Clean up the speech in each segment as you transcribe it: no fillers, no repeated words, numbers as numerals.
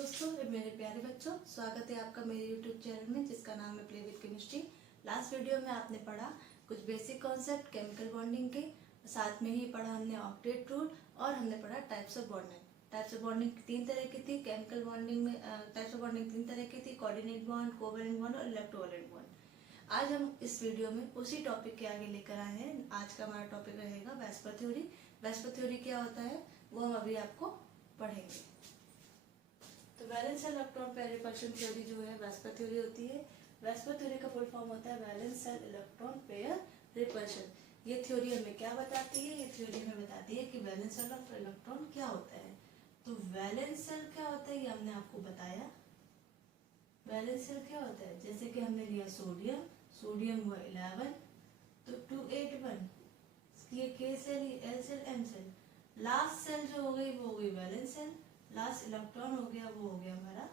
दोस्तों, मेरे प्यारे बच्चों, स्वागत है आपका मेरे YouTube चैनल में जिसका नाम है play with chemistry. Last video में आपने पढ़ा कुछ बेसिक कॉन्सेप्ट केमिकल बॉन्डिंग के, साथ में ही पढ़ा हमने ऑक्टेट रूल और हमने पढ़ा types of bonding. Types of bonding तीन तरह की थी। केमिकल बॉन्डिंग में टाइप्स ऑफ बॉन्डिंग तीन तरह की थी, कोऑर्डिनेट बॉन्ड, कोवैलेंट बॉन्ड और इलेक्ट्रोवैलेंट बॉन्ड। आज हम इस वीडियो में उसी टॉपिक के आगे लेकर आए हैं। आज का हमारा टॉपिक रहेगा वेस्पर थ्योरी। वेस्पर थ्योरी क्या होता है वो हम अभी आपको पढ़ेंगे। तो valence shell electron pair repulsion theory जो है वेस्पर थ्योरी होती है। वेस्पर थ्योरी का फुल फॉर्म होता है valence shell electron pair repulsion. ये थ्योरी हमें क्या बताती है? ये थ्योरी हमें बताती है कि वैलेंस सेल ऑफ इलेक्ट्रॉन क्या होता है। तो वैलेंस सेल क्या होता है ये हमने आपको बताया। वैलेंस सेल क्या होता है, जैसे कि हमने लिया सोडियम, सोडियम हुआ 11 तो 281, ये K shell, L shell, M shell. Last shell जो हो गई वो हो गई वैलेंस सेल। लास्ट इलेक्ट्रॉन हो गया वो हो गया हमारा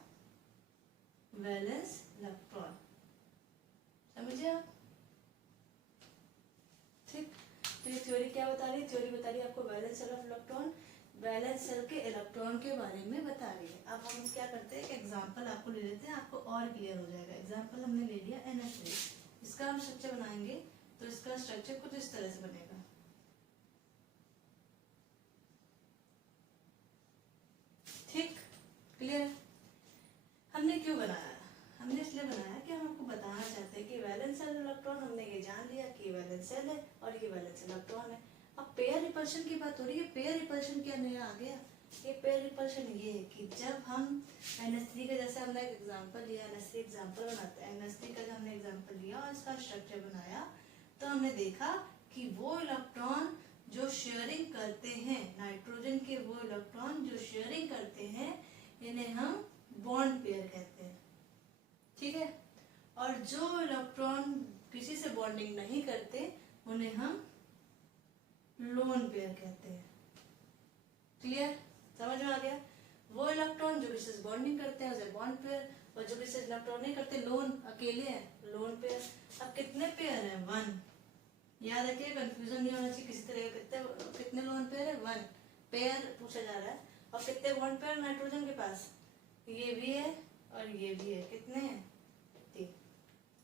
वैलेंस इलेक्ट्रॉन। समझे आप? ठीक। तो ये थ्योरी क्या बता रही है? थ्योरी बता रही है आपको valence shell of electron, valence shell के इलेक्ट्रॉन के बारे में बता रही है। अब हम क्या करते हैं, एक एग्जांपल आपको ले लेते हैं, आपको और क्लियर हो जाएगा। एग्जांपल हमने ले लिया NH3, इसका हम स्ट्रक्चर बनाएंगे तो इसका स्ट्रक्चर कुछ इस तरह से बनेगा। ठीक, क्लियर? हमने क्यों बनाया? हमने इसलिए बनाया कि हम आपको बताना चाहते हैं कि वैलेंस सेल इलेक्ट्रॉन, हमने ये जान लिया कि वैलेंस सेल है और ये वैलेंस इलेक्ट्रॉन है। अब पेयर रिपल्शन की बात हो रही है। पेयर रिपल्शन क्या नया आ गया? ये पेयर रिपल्शन ये है कि जब हम NH3 का, जैसे हमने एक एग्जांपल लिया, NH3 एग्जांपल बनाते हैं, NH3 का जब हमने एग्जांपल लिया और इसका स्ट्रक्चर बनाया तो हमने देखा कि वो इलेक्ट्रॉन जो शेयरिंग करते हैं, नाइट्रोजन के वो इलेक्ट्रॉन जो शेयरिंग करते हैं, इन्हें हम बॉन्ड पेयर कहते हैं। ठीक है। और जो इलेक्ट्रॉन किसी से बॉन्डिंग नहीं करते उन्हें हम लोन पेयर कहते हैं। क्लियर? समझ में आ गया? वो इलेक्ट्रॉन जो किसी से बॉन्डिंग करते हैं उसे बॉन्ड पेयर, और जो किसी से इलेक्ट्रॉन नहीं करते, लोन अकेले हैं, लोन पेयर। अब कितने पेयर है? 1। याद रखिए, कंफ्यूजन नहीं होना चाहिए किसी तरह। कितने लोन पेयर है? 1 पेयर पूछा जा रहा है। और कितने बॉन्ड पेयर नाइट्रोजन के पास? ये भी है और ये भी है। कितने हैं? 3।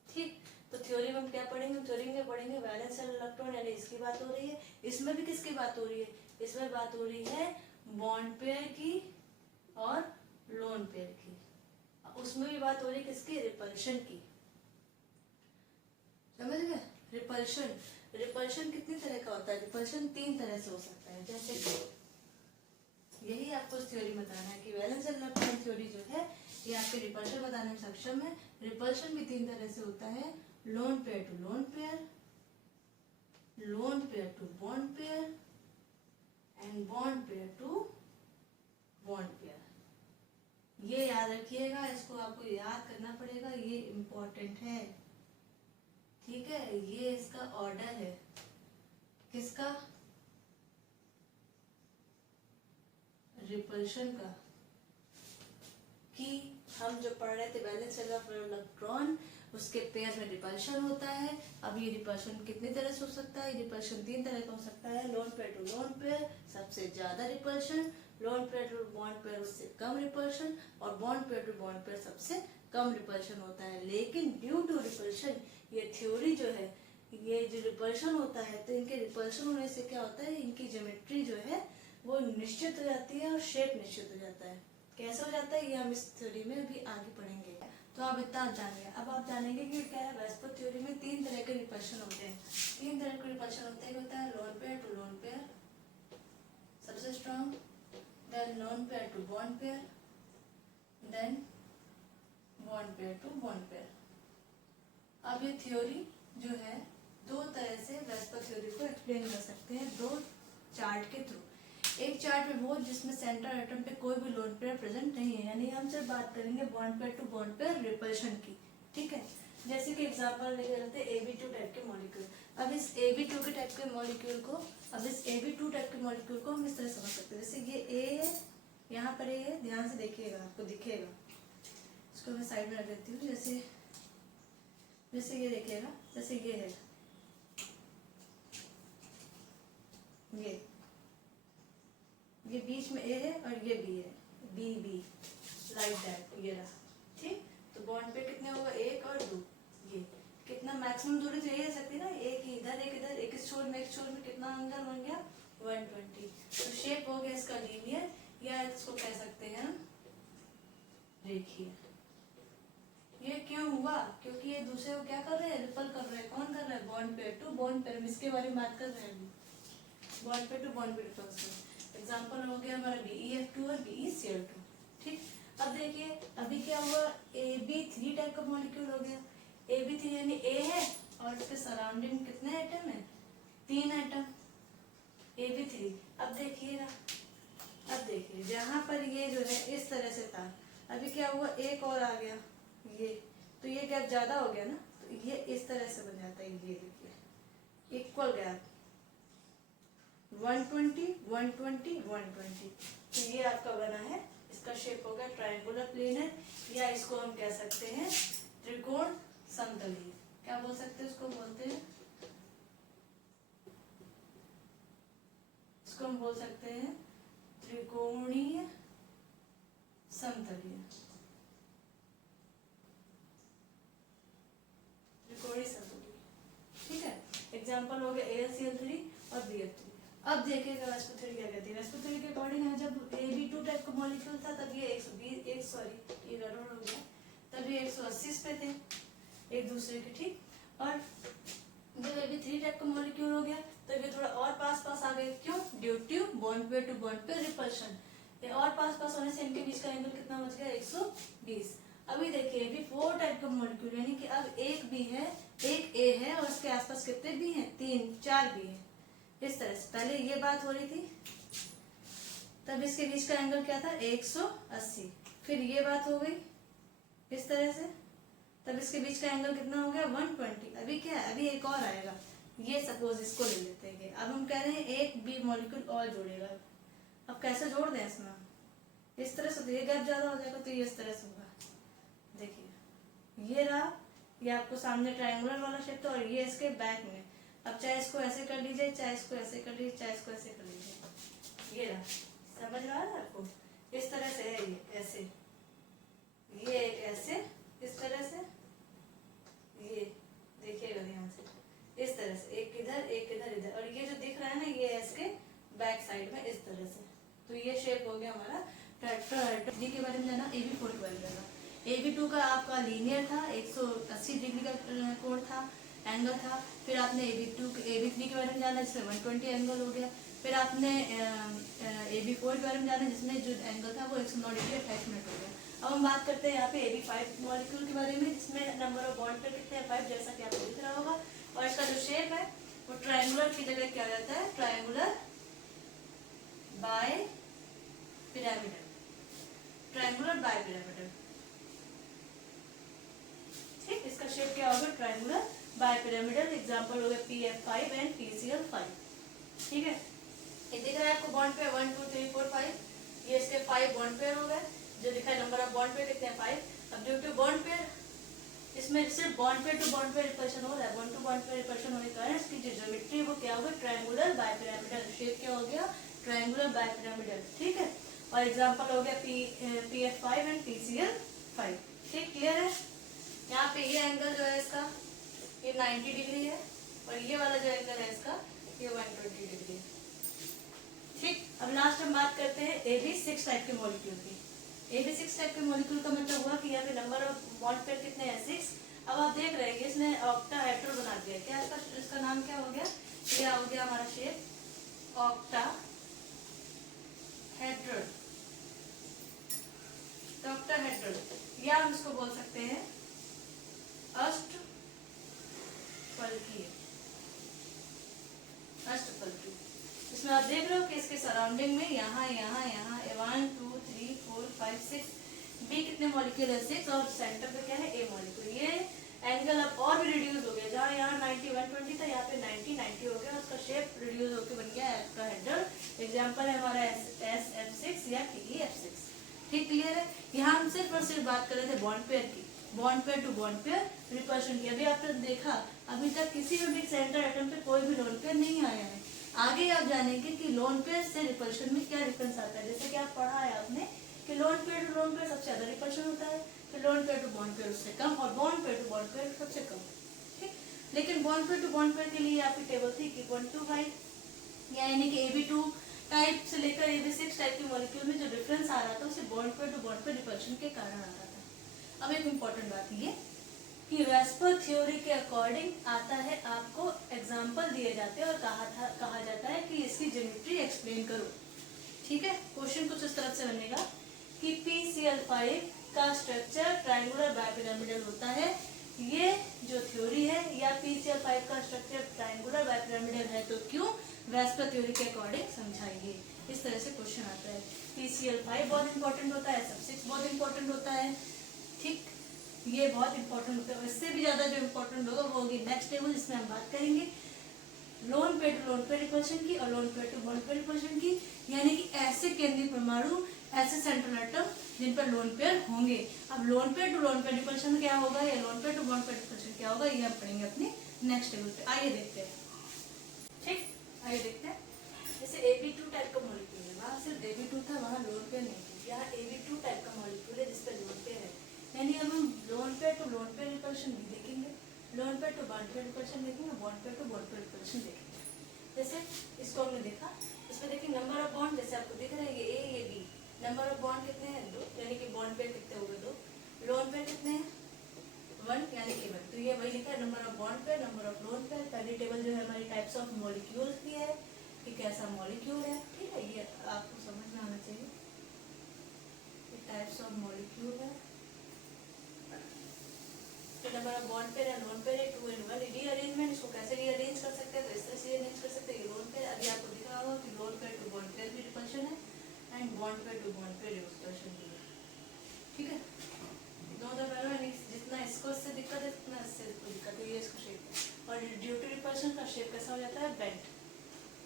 ठीक। तो थ्योरी में हम क्या पढ़ेंगे? थ्योरी में पढ़ेंगे वैलेंस सेल इलेक्ट्रॉन, यानी इसकी बात हो रही है। इसमें भी किसकी बात हो रही है? इसमें बात हो रही है बॉन्ड पेयर की और लोन पेयर की। उसमें भी बात हो रही है किसकी? रिपल्शन की। समझ गए? रिपल्शन, रिपल्शन कितनी तरह का होता है? रिपल्शन 3 तरह से हो सकता है। जैसे कि यही आपको थ्योरी बताना है कि वैलेंस सेल इलेक्ट्रॉन थ्योरी जो है ये आपके रिपल्शन बताने में सक्षम है। रिपल्शन भी 3 तरह से होता है, lone pair to lone pair, lone pair to bond pair and bond pair to bond pair. ये याद रखिएगा, इसको आपको याद करना पड़ेगा, ये इम्पोर्टेंट है। ठीक है, ये इसका ऑर्डर है। किसका? रिपल्शन का। कि हम जो पढ़ रहे थे वैलेंस सेल ऑफ इलेक्ट्रॉन, उसके पेयर में रिपल्शन होता है। अब ये रिपल्शन कितनी तरह से हो सकता है? रिपल्शन 3 तरह का हो सकता है। Lone pair to lone pair सबसे ज्यादा repulsion, lone pair to bond pair उससे कम रिपल्शन, और bond pair to bond pair सबसे कम रिपल्शन होता है। लेकिन ड्यू टू रिपल्शन, ये थ्योरी जो है, ये जो रिपल्शन होता है, तो इनके रिपल्शन होने से क्या होता है, इनकी ज्योमेट्री जो है वो निश्चित हो जाती है और शेप निश्चित हो जाता है। कैसे हो जाता है ये हम इस थ्योरी में अभी आगे पढ़ेंगे। तो आप इतना जानिए। अब आप जानेंगे कि क्या है, वेस्पर थ्योरी में 3 तरह के रिपल्शन होते हैं। 3 तरह के रिपल्शन होते हैं। होता है lone pair to lone pair सबसे strong, then lone pair to bond pair, then bond pair to bond pair. अब ये थ्योरी जो है 2 तरह से वेस्पर थ्योरी को एक्सप्लेन कर सकते हैं, 2 चार्ट के थ्रू। एक चार्ट में वो जिसमें सेंटर एटम पे कोई भी लोन पेयर प्रेजेंट नहीं है, यानी हम सिर्फ बात करेंगे bond pair to bond pair repulsion की। ठीक है। जैसे कि एग्जांपल लेके चलते हैं Ab2 टाइप के मॉलिक्यूल। अब इस Ab2 के टाइप के मॉलिक्यूल को, अब इस Ab2 टाइप के मॉलिक्यूल को हम इस तरह समझ सकते हैं। जैसे ये A है, यहाँ पर A है, ध्यान से देखिएगा, आपको दिखेगा। इसको मैं साइड में रख देती हूँ। जैसे ये देखिएगा, जैसे ये है, ये बीच में A है और ये B है, B B लाइक दैट, ये रहा, ठीक। तो बॉन्ड पे कितने होगा, 1 और 2, ये कितना मैक्सिमम दूरी तो यही हो सकती है ना, एक ही इधर एक इधर, एक इस छोर में एक छोर में, कितना एंगल बन गया 120। तो शेप हो गया इसका लीनियर, या इसको कह सकते हैं हम रेखीय। ये क्यों हुआ, क्योंकि ये दूसरे को क्या कर रहे हैं, रिपल कर रहे हैं। कौन कर रहा है, bond pair to bond pair, इसके बारे में बात कर रहे हैं अभी। Bond pair to bond pair repulsion. Example हो गया हमारा BeF2 और BeCl2, ठीक। अब देखिए अभी क्या हुआ, AB3 टाइप का मॉलिक्यूल हो गया। AB3 यानी A है और इसके सराउंडिंग कितने एटम है, 3 एटम AB3। अब देखिएगा, अब देखिए जहां पर ये जो है इस तरह से था, अभी क्या हुआ, एक और आ गया ये, तो ये गैप ज्यादा हो गया ना, तो ये इस तरह से बन जाता है, ये देखिए इक्वल गैप 120 120 120। तो ये आपका बना है, इसका शेप होगा ट्रायंगुलर प्लेनर, या इसको हम कह सकते हैं त्रिकोण समतलीय। क्या बोल सकते हैं, इसको बोलते हैं, इसको हम बोल सकते हैं त्रिकोणीय समतलीय, त्रिकोणीय समतलीय, ठीक है। एग्जांपल हो गया AlCl3 और BF3। अब देखिएगा Sp3 क्या कहती है। Sp3 के अकॉर्डिंग है, जब AB2 टाइप का मॉलिक्यूल था तब ये 120 सॉरी ये गड़बड़ हो गया, तब ये 180 पे थे एक दूसरे के, ठीक। और जब AB3 टाइप का मॉलिक्यूल हो गया तब ये थोड़ा और पास पास आ गए, क्यों, due to bond pair to bond pair repulsion. ये और पास पास होने से इनके बीच का एंगल कितना बच गया, 120। अभी देखिए AB4 टाइप का मॉलिक्यूल, यानी कि अब एक बी है, एक A है और उसके आसपास कितने बी हैं, 3 4 बी है, इस तरह से। पहले ये बात हो रही थी, तब इसके बीच का एंगल क्या था, 180। फिर ये बात हो गई इस तरह से, तब इसके बीच का एंगल कितना हो गया, 120। अभी क्या है, अभी एक और आएगा, ये सपोज इसको ले लेते हैं। अब हम कह रहे हैं एक बी मॉलिक्यूल और जोड़ेगा। अब कैसे जोड़ दें इसमें, इस तरह से, तो ये गैप ज्यादा हो जाएगा, तो ये इस तरह से होगा। देखिए ये रहा, ये आपको सामने ट्रायंगुलर वाला शेप था, और ये इसके बैक में। अब चाहे इसको ऐसे कर लीजिए, चाहे इसको ऐसे कर लीजिए, चाहे इसको ऐसे कर लीजिए, ये रहा, समझ रहा है आपको, इस तरह से है ये, ऐसे, ये ऐसे, इस तरह से, ये देखिएगा ध्यान से, इस तरह से, एक इधर एक इधर इधर, और ये जो दिख रहा है ना, ये इसके बैक साइड में इस तरह से। तो ये शेप हो गया हमारा टेट्राहेड्रल। के बारे में जाना, AB4 के बारे में जाना। AB2 का आपका लीनियर था, 180 डिग्री का कोण था, एंगल था। फिर आपने AB3 के बारे में जाना, जिसमें 120 एंगल हो गया। फिर आपने AB4 के बारे में जाना, जिसमें जो एंगल था वो 109 डिग्री 28 मिनट हो गया। अब हम बात करते हैं यहाँ पे AB5 मॉलिक्यूल के बारे में, जिसमें नंबर ऑफ बॉन्ड पे कितने हैं, 5, जैसा कि आपको दिख रहा होगा। और इसका जो शेप है वो ट्रायंगुलर की जगह क्या रहता है, triangular bipyramidal, triangular bipyramidal, ठीक। इसका शेप क्या होगा, ट्रायंगुलर बाय पिरामिडल। एग्जांपल हो गया PF5 एंड PCl5, ठीक है। ये दिख रहा है आपको बॉन्ड पे 1 2 3 4 5, ये इसके 5 बॉन्ड पेयर हो गए, जो लिखा है नंबर ऑफ बॉन्ड पेयर कितने हैं, 5। अब ड्यू टू बॉन्ड पेयर, इसमें सिर्फ bond pair to bond pair repulsion हो रहा है, bond to bond pair repulsion होने के कारण इसकी जो ज्योमेट्री है वो क्या होगा, ट्रायंगुलर बाय पिरामिडल। शेप क्या हो गया, ट्रायंगुलर बाय पिरामिडल, ठीक है। और एग्जांपल हो गया PF5 एंड PCl5, ठीक, क्लियर है। यहाँ पे ये एंगल जो है इसका, ये 90 डिग्री है, और ये वाला जो एंगल है इसका, ये 120 डिग्री है, ठीक। अब लास्ट हम बात करते हैं AB6 टाइप के मॉलिक्यूल की। AB6 टाइप के मॉलिक्यूल का मतलब हुआ कि यहाँ पे नंबर ऑफ बॉन्ड पेयर कितने हैं, 6। अब आप देख रहे हैं कि इसने ऑक्टाहेड्रल बना दिया, क्या इसका नाम क्या हो गया, ये हो गया हमारा शेप ऑक्टाहेड्रल। ऑक्टाहेड्रल, या हम इसको बोल सकते हैं अष्टफलकीय, अष्टफलकीय। इसमें आप देख रहे हो कि इसके सराउंडिंग में यहाँ यहाँ यहाँ 1 2 3 4 5 6 बी कितने मॉलिक्यूल है, 6, और सेंटर पे क्या है, ए मॉलिक्यूल। ये एंगल अब और भी रिड्यूस हो गया, जहाँ यहाँ 90 120 था, यहाँ पे 90 90 हो गया, उसका शेप रिड्यूस होकर बन गया ऑक्टाहेड्रल। एग्जांपल है हमारा SF6 या TeF6, ठीक, क्लियर है। यहाँ हम सिर्फ और सिर्फ बात कर रहे थे बॉन्ड पेयर की, bond pair to bond pair repulsion की। अभी आपने देखा, अभी तक किसी भी सेंटर एटम पे कोई भी लोन पेयर नहीं आया है। आगे आप जानेंगे कि लोन पेयर से रिपल्शन में क्या डिफरेंस आता है। जैसे कि आप पढ़ा है आपने कि lone pair to lone pair सबसे ज्यादा रिपल्शन होता है, फिर lone pair to bond pair उससे कम, और bond pair to bond pair सबसे कम। ठीक, लेकिन bond pair to bond pair के लिए आपकी टेबल थी कि 125, यानी कि AB2 टाइप से लेकर AB6 टाइप के मॉलिक्यूल में जो डिफरेंस आ रहा था उसे bond pair to bond pair repulsion के कारण आ रहा था। अब एक इम्पोर्टेंट बात ये कि एज थ्योरी के अकॉर्डिंग आता है, आपको एग्जाम्पल दिए जाते हैं और कहा जाता है कि इसकी ज्योमेट्री एक्सप्लेन करो। ठीक है, क्वेश्चन कुछ इस तरह से बनेगा कि PCl5 का स्ट्रक्चर ट्रायंगुलर बाइपिरामिडल होता है। ये जो थ्योरी है, या PCl5 का स्ट्रक्चर ट्रायंगुलर बाइपिरामिडल है तो क्यों, वेस्पर थ्योरी के अकॉर्डिंग समझाइए। इस तरह से क्वेश्चन आता है। PCl5 बहुत इंपॉर्टेंट होता है, Sub6 बहुत इंपॉर्टेंट होता है। ठीक, ये बहुत इंपॉर्टेंट होता है। इससे भी ज्यादा जो इंपॉर्टेंट होगा वो होगी नेक्स्ट टेबल, जिसमें हम बात करेंगे lone pair to lone pair repulsion की और lone pair to bond pair repulsion की, यानी कि ऐसे केंद्रीय परमाणु, ऐसे सेंट्रल एटम जिन पर लोन पेयर होंगे। अब lone pair to lone pair repulsion क्या होगा या lone pair to bond pair repulsion क्या होगा, ये हम पढ़ेंगे अपनी नेक्स्ट टेबल पे। आइए देखते हैं। ठीक, आइए देखते हैं। जैसे AB2 टाइप का मॉलिक्यूल है, वहाँ सिर्फ AB2 था, वहाँ लोन पेयर नहीं थी। यहाँ AB2 टाइप का मॉलिक्यूल है जिसपे लोन पेयर है, यानी अब हम lone pair to lone pair repulsion भी देखेंगे, lone pair to bond pair repulsion देखेंगे, bond pair to bond pair repulsion देखेंगे। जैसे इसको हमने देखा, इसमें देखिए नंबर ऑफ बॉन्ड जैसे आपको दिख रहा है, ये A ये B, नंबर ऑफ बॉन्ड कितने हैं 2, यानी कि बॉन्ड पेयर कितने हो गए 2, लोन पेयर कितने हैं 1 यानी कि 1। तो ये वही लिखा है, number of bond pair, number of lone pair. पहली टेबल जो है हमारी टाइप्स ऑफ मॉलिक्यूल्स की है कि कैसा मॉलिक्यूल है। ठीक है, ये आपको समझ में आना चाहिए, टाइप्स ऑफ मॉलिक्यूल है, नंबर ऑफ बॉन्ड पेयर है, लोन पेयर है 2 and 1। रीअरेंजमेंट, इसको कैसे रीअरेंज कर सकते हैं, तो इस तरह से रीअरेंज कर सकते हैं। ये लोन पेयर, अभी आपको दिख रहा होगा कि lone pair to bond pair भी रिपल्शन है and bond pair to bond pair repulsion भी है। ठीक है, दोनों पहलू, यानी जितना इसको इससे दिक्कत है उतना इससे दिक्कत है। ये इसको शेप है, और ड्यू टू रिपल्शन का शेप कैसा हो जाता है, बेंट।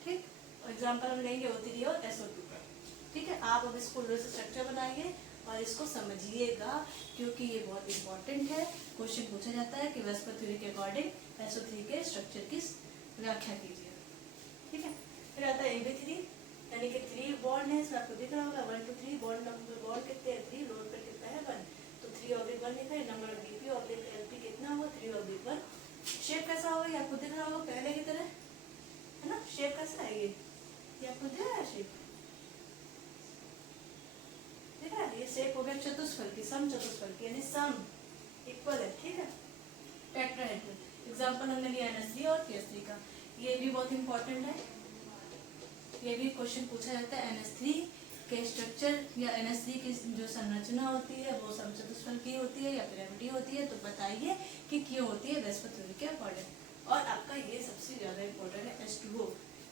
ठीक, एग्जाम्पल हम लेंगे O3 और SO2 का। ठीक है, आप अब इसको स्ट्रक्चर बनाइए और इसको समझिएगा, क्योंकि ये बहुत इंपॉर्टेंट है। क्वेश्चन पूछा जाता है कि वेस्पर थ्योरी के अकॉर्डिंग SO3 के स्ट्रक्चर की व्याख्या कीजिए। ठीक है, फिर आता है AB3, यानी कि 3 बॉन्ड है, इसमें आपको दिख रहा होगा 1 to 3 बॉन्ड, नंबर बॉन्ड कितने हैं 3, लोन पर कितना है 1, तो 3/1 लिखा है। नंबर ऑफ BP/LP कितना होगा 3/1। शेप कैसा होगा ये आपको दिख रहा होगा पहले की तरह, है ना। शेप कैसा है ये आपको दिख रहा है शेप, ये शेप हो गया चतुष्फल की, सम चतुष्फल की, यानी सम इक्वल है। ठीक है, टेट्राहेड्रल। एग्जांपल हमने लिया NH3 और CH3 का, ये भी बहुत इंपॉर्टेंट है, ये भी क्वेश्चन पूछा जाता है। NH3 के स्ट्रक्चर या NH3 की जो संरचना होती है वो सम चतुष्फल की होती है या पिरामिड होती है, तो बताइए कि क्यों होती है वेस्पर थ्योरी के अकॉर्डिंग। और आपका ये सबसे ज्यादा इंपॉर्टेंट है H2O।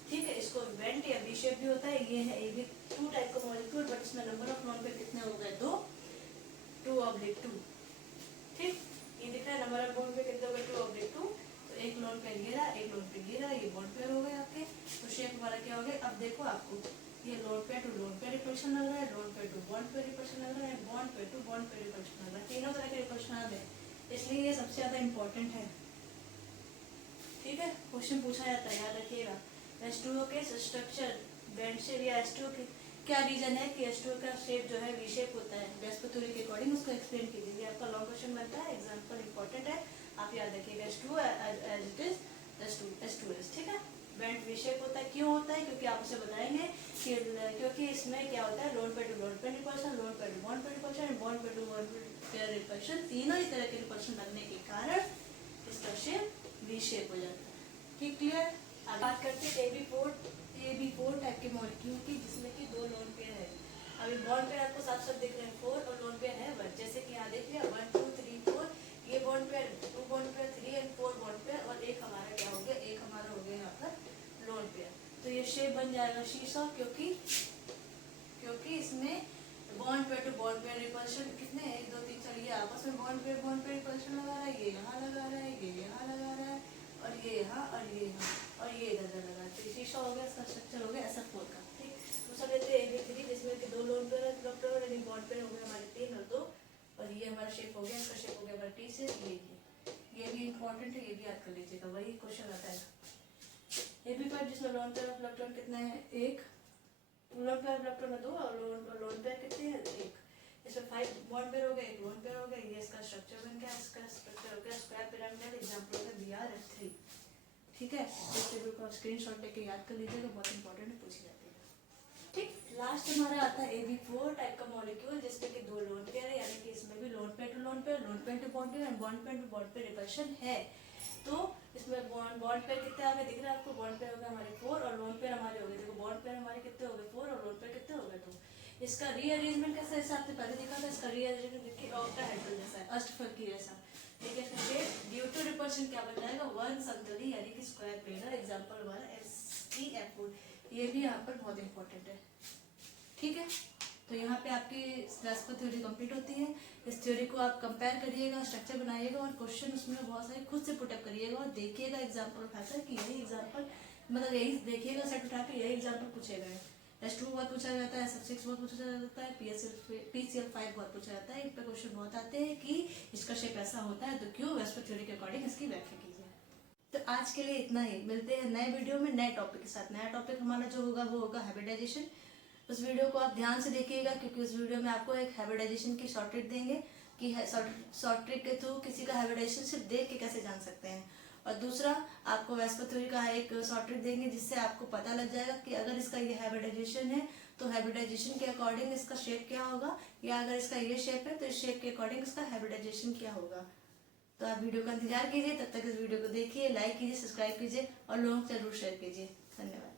ठीक है, इसको वेंट या वी शेप भी होता है। ये है AB2 टाइप का मॉलिक्यूल, बट इसमें नंबर ऑफ लोन पेयर कितने हो गए 2, 2/2। ठीक, ये दिख रहा है नंबर ऑफ बॉन्ड पेयर कितने हो गए 2/2। तो एक लोन पेयर ये रहा, एक लोन पेयर ये रहा, ये बॉन्ड पेयर हो गए आपके। तो शेप हमारा क्या हो गया, अब देखो आपको ये lone pair to lone pair repulsion लग रहा है, lone pair to bond pair repulsion लग रहा है, bond pair to bond pair repulsion लग रहा है। तीनों तरह के रिपल्शन आ गए, इसलिए ये सबसे ज्यादा इंपॉर्टेंट है। ठीक है, क्वेश्चन पूछा जाता है, याद रखिएगा। H2O के स्ट्रक्चर बेंड शेप या H2O की क्या रीजन है कि H2O का शेप जो है वी शेप होता है वेस्पर थ्योरी के अकॉर्डिंग, उसको एक्सप्लेन कीजिए। आपका लॉन्ग क्वेश्चन बनता है, एग्जांपल इंपॉर्टेंट है, आप याद रखिएगा। H2O as it is H2S। ठीक है, बेंड वी शेप होता है, क्यों होता है, क्योंकि आप उसे बताएंगे कि क्योंकि इसमें क्या होता है, lone pair to lone pair repulsion, lone pair to bond pair repulsion, bond pair to bond pair repulsion, तीनों ही तरह के रिपल्शन लगने के कारण इसका शेप वी शेप हो जाता है। ठीक, क्लियर। अब बात करते हैं AB4 टाइप के मॉलिक्यूल की, जिसमें कि 2 लोन पेयर है। अभी बॉन्ड पेयर आपको साफ साफ दिख रहे हैं 4 और लोन पेयर है 1। जैसे कि यहाँ देखिए 1 2 3 4, ये bond pair 2 bond pair 3 and 4 bond pair, और एक हमारा क्या हो गया, एक हमारा हो गया यहाँ पर लोन पेयर। तो ये शेप बन जाएगा शीशा, क्योंकि इसमें bond pair to bond pair repulsion कितने 1 2 3 4, ये आपस में बॉन्ड पेयर रिपल्शन लगा रहा है, ये यहाँ लगा रहा है, ये यहाँ लगा रहा है, और ये यहाँ और ये यहाँ और ये इधर लगा है। तो शीशा हो गया, इसका स्ट्रक्चर हो गया SF4 का। ठीक, दूसरा लेते हैं AB3, जिसमें कि 2 लोन पेयर है, बॉन्ड पेयर हो गए हमारे 3 और 2, और ये हमारा शेप हो गया, इसका शेप हो गया हमारा T से ये भी इंपॉर्टेंट है, ये भी याद कर लीजिएगा, वही क्वेश्चन आता है। AB5 जिसमें लोन पेयर ऑफ इलेक्ट्रॉन कितने हैं 1 लोन पेयर इलेक्ट्रॉन में 2 और लोन पेयर कितने हैं, 1। इसमें 5 बॉन्ड पेयर हो गए, 1 लोन पेयर हो गया। ये इसका स्ट्रक्चर बन गया, इसका स्ट्रक्चर हो गया स्क्वायर पिरामिडल। एग्जांपल है BrF3। ठीक है, इस टेबल को स्क्रीनशॉट लेके याद कर लीजिएगा, बहुत इंपॉर्टेंट है, पूछी जाती है। ठीक, लास्ट हमारा आता है AB4 टाइप का मॉलिक्यूल, जिसमें कि 2 लोन पेयर है, यानी कि इसमें भी lone pair to lone pair, lone pair to bond pair and bond pair to bond pair repulsion है। तो इसमें बॉन्ड पेयर कितने आ गए दिख रहा है आपको, बॉन्ड पेयर हो गए हमारे 4 और लोन पेयर हमारे हो गए, देखो बॉन्ड पेयर हमारे कितने हो गए 4 और लोन पेयर कितने हो गए 2। इसका रीअरेंजमेंट कैसा, जैसे आपने पहले देखा था, इसका रीअरेंजमेंट देखिए ऑक्टाहेड्रल जैसा है, अष्टफल की जैसा। ठीक है, फिर ड्यू टू रिपल्शन क्या बन जाएगा, 1 संतुली यानी कि स्क्वायर पेयर। एग्जांपल वाला SeF4, ये भी यहाँ पर बहुत इंपॉर्टेंट है। ठीक है, तो यहाँ पे आपकी स्ट्रेसफुल थ्योरी कंप्लीट होती है। इस थ्योरी को आप कंपेयर करिएगा, स्ट्रक्चर बनाइएगा और क्वेश्चन उसमें बहुत सारे खुद से पुटअप करिएगा और देखिएगा एग्जांपल उठाकर कि यही एग्जांपल, मतलब यही देखिएगा सेट उठा के, यही एग्जांपल पूछेगा है। S2 बहुत पूछा जाता है, SF6 बहुत पूछा जाता है, PCL5 बहुत पूछा जाता है। इन पे क्वेश्चन बहुत आते हैं कि इसका शेप ऐसा होता है तो क्यों, वेस्पर थ्योरी के अकॉर्डिंग इसकी व्याख्या कीजिए। तो आज के लिए इतना ही, मिलते हैं नए वीडियो में नए टॉपिक के साथ। नया टॉपिक हमारा जो होगा वो होगा हाइब्रिडाइजेशन। उस वीडियो को आप ध्यान से देखिएगा, क्योंकि उस वीडियो में आपको एक हाइब्रिडाइजेशन की शॉर्ट ट्रिक देंगे कि शॉर्ट ट्रिक के थ्रू किसी का हाइब्रिडाइजेशन सिर्फ देख के कैसे जान सकते हैं। और दूसरा, आपको वेस्पर थ्योरी का एक शॉर्ट ट्रिक देंगे जिससे आपको पता लग जाएगा कि अगर इसका ये हाइब्रिडाइजेशन है तो हाइब्रिडाइजेशन के अकॉर्डिंग इसका शेप क्या होगा, या अगर इसका ये शेप है तो इस शेप के अकॉर्डिंग इसका हाइब्रिडाइजेशन क्या होगा। तो आप वीडियो का इंतजार कीजिए, तब तक इस वीडियो को देखिए, लाइक कीजिए, सब्सक्राइब कीजिए और लोगों को जरूर शेयर कीजिए। धन्यवाद।